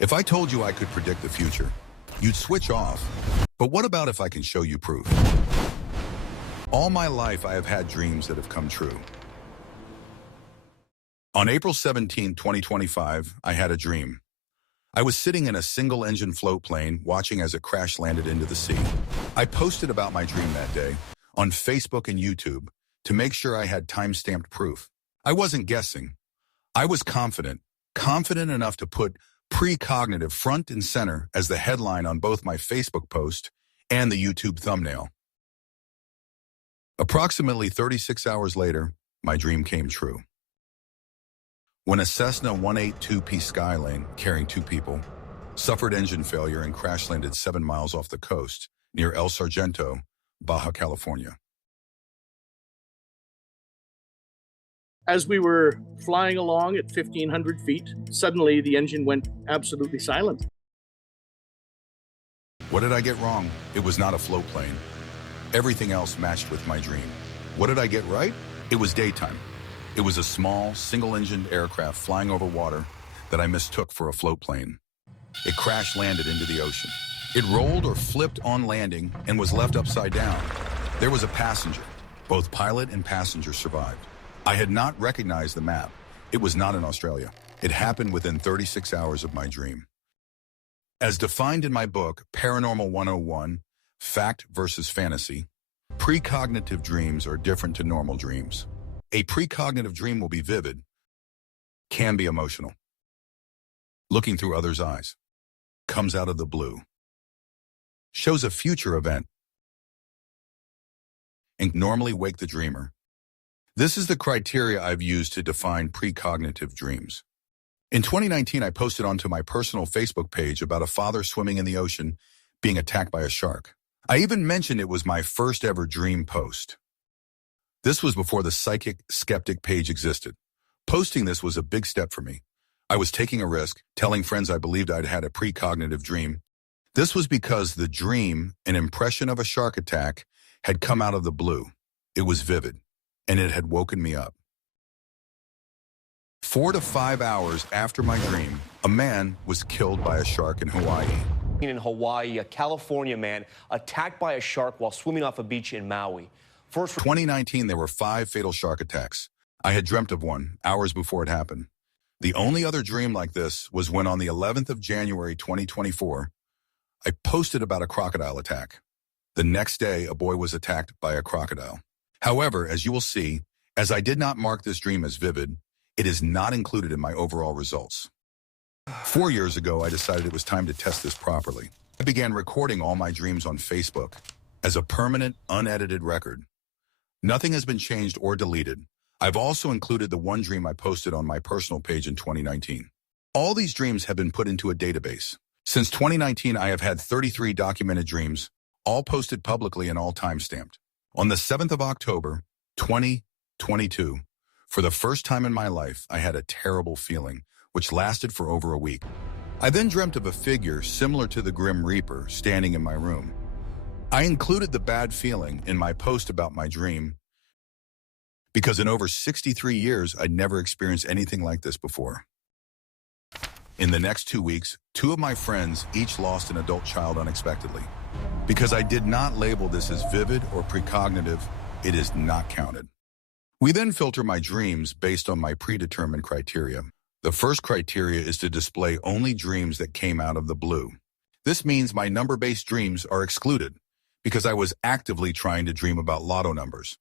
If I told you I could predict the future, you'd switch off. But what about if I can show you proof? All my life, I have had dreams that have come true. On April 17, 2025, I had a dream. I was sitting in a single-engine float plane watching as it crash-landed into the sea. I posted about my dream that day on Facebook and YouTube to make sure I had time-stamped proof. I wasn't guessing. I was confident enough to put precognitive front and center as the headline on both my Facebook post and the YouTube thumbnail. Approximately 36 hours later, my dream came true. When a Cessna 182P Skylane, carrying 2 people, suffered engine failure and crash-landed 7 miles off the coast near El Sargento, Baja California. As we were flying along at 1,500 feet, suddenly the engine went absolutely silent. What did I get wrong? It was not a float plane. Everything else matched with my dream. What did I get right? It was daytime. It was a small, single-engined aircraft flying over water that I mistook for a float plane. It crash-landed into the ocean. It rolled or flipped on landing and was left upside down. There was a passenger. Both pilot and passenger survived. I had not recognized the map. It was not in Australia. It happened within 36 hours of my dream. As defined in my book, Paranormal 101, Fact versus Fantasy, precognitive dreams are different to normal dreams. A precognitive dream will be vivid, can be emotional, looking through others' eyes, comes out of the blue, shows a future event, and normally wake the dreamer. This is the criteria I've used to define precognitive dreams. In 2019, I posted onto my personal Facebook page about a father swimming in the ocean being attacked by a shark. I even mentioned it was my first ever dream post. This was before the Psychic Skeptic page existed. Posting this was a big step for me. I was taking a risk, telling friends I believed I'd had a precognitive dream. This was because the dream, an impression of a shark attack, had come out of the blue. It was vivid, and it had woken me up. 4 to 5 hours after my dream, a man was killed by a shark in Hawaii. In Hawaii, a California man attacked by a shark while swimming off a beach in Maui. First, 2019, there were 5 fatal shark attacks. I had dreamt of one hours before it happened. The only other dream like this was when on the 11th of January, 2024, I posted about a crocodile attack. The next day, a boy was attacked by a crocodile. However, as you will see, as I did not mark this dream as vivid, it is not included in my overall results. 4 years ago, I decided it was time to test this properly. I began recording all my dreams on Facebook as a permanent, unedited record. Nothing has been changed or deleted. I've also included the one dream I posted on my personal page in 2019. All these dreams have been put into a database. Since 2019, I have had 33 documented dreams, all posted publicly and all time-stamped. On the 7th of October, 2022, for the first time in my life, I had a terrible feeling, which lasted for over a week. I then dreamt of a figure similar to the Grim Reaper standing in my room. I included the bad feeling in my post about my dream because in over 63 years, I'd never experienced anything like this before. In the next 2 weeks, 2 of my friends each lost an adult child unexpectedly. Because I did not label this as vivid or precognitive, it is not counted. We then filter my dreams based on my predetermined criteria. The first criteria is to display only dreams that came out of the blue. This means my number-based dreams are excluded because I was actively trying to dream about lotto numbers.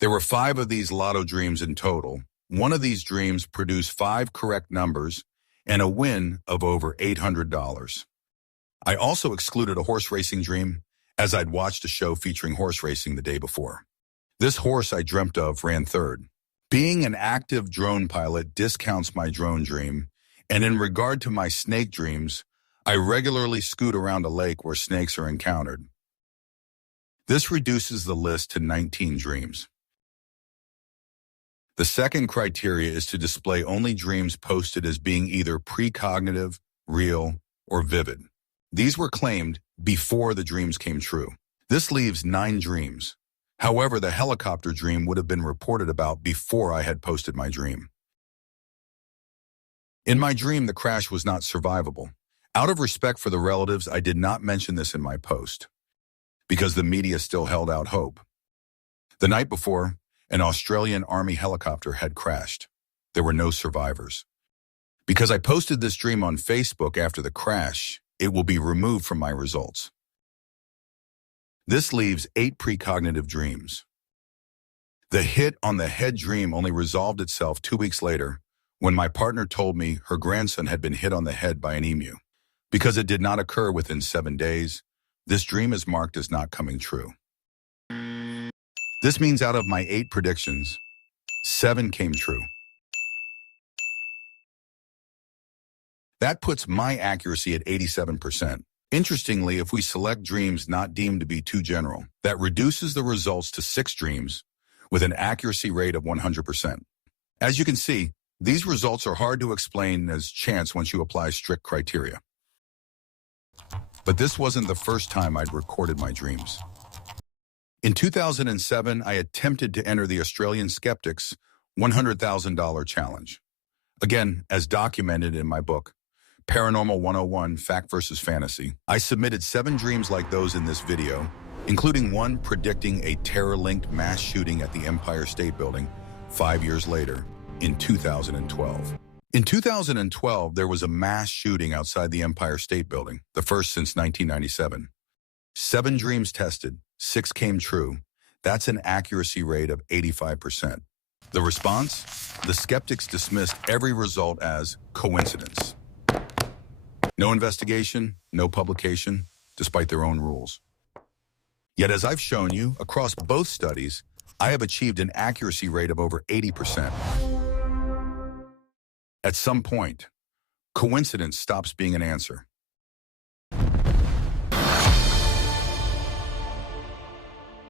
There were 5 of these lotto dreams in total. One of these dreams produced 5 correct numbers and a win of over $800. I also excluded a horse racing dream as I'd watched a show featuring horse racing the day before. This horse I dreamt of ran third. Being an active drone pilot discounts my drone dream, and in regard to my snake dreams, I regularly scoot around a lake where snakes are encountered. This reduces the list to 19 dreams. The second criteria is to display only dreams posted as being either precognitive, real, or vivid. These were claimed before the dreams came true. This leaves 9 dreams. However, the helicopter dream would have been reported about before I had posted my dream. In my dream, the crash was not survivable. Out of respect for the relatives, I did not mention this in my post, because the media still held out hope. The night before, an Australian Army helicopter had crashed. There were no survivors. Because I posted this dream on Facebook after the crash, it will be removed from my results. This leaves 8 precognitive dreams. The hit on the head dream only resolved itself 2 weeks later when my partner told me her grandson had been hit on the head by an emu. Because it did not occur within 7 days, this dream is marked as not coming true. This means out of my 8 predictions, 7 came true. That puts my accuracy at 87%. Interestingly, if we select dreams not deemed to be too general, that reduces the results to 6 dreams with an accuracy rate of 100%. As you can see, these results are hard to explain as chance once you apply strict criteria. But this wasn't the first time I'd recorded my dreams. In 2007, I attempted to enter the Australian Skeptics $100,000 challenge. Again, as documented in my book, Paranormal 101, Fact versus Fantasy, I submitted 7 dreams like those in this video, including one predicting a terror-linked mass shooting at the Empire State Building 5 years later, in 2012. In 2012, there was a mass shooting outside the Empire State Building, the first since 1997. 7 dreams tested, 6 came true. That's an accuracy rate of 85%. The response? The skeptics dismissed every result as coincidence. No investigation, no publication, despite their own rules. Yet as I've shown you, across both studies, I have achieved an accuracy rate of over 80%. At some point, coincidence stops being an answer.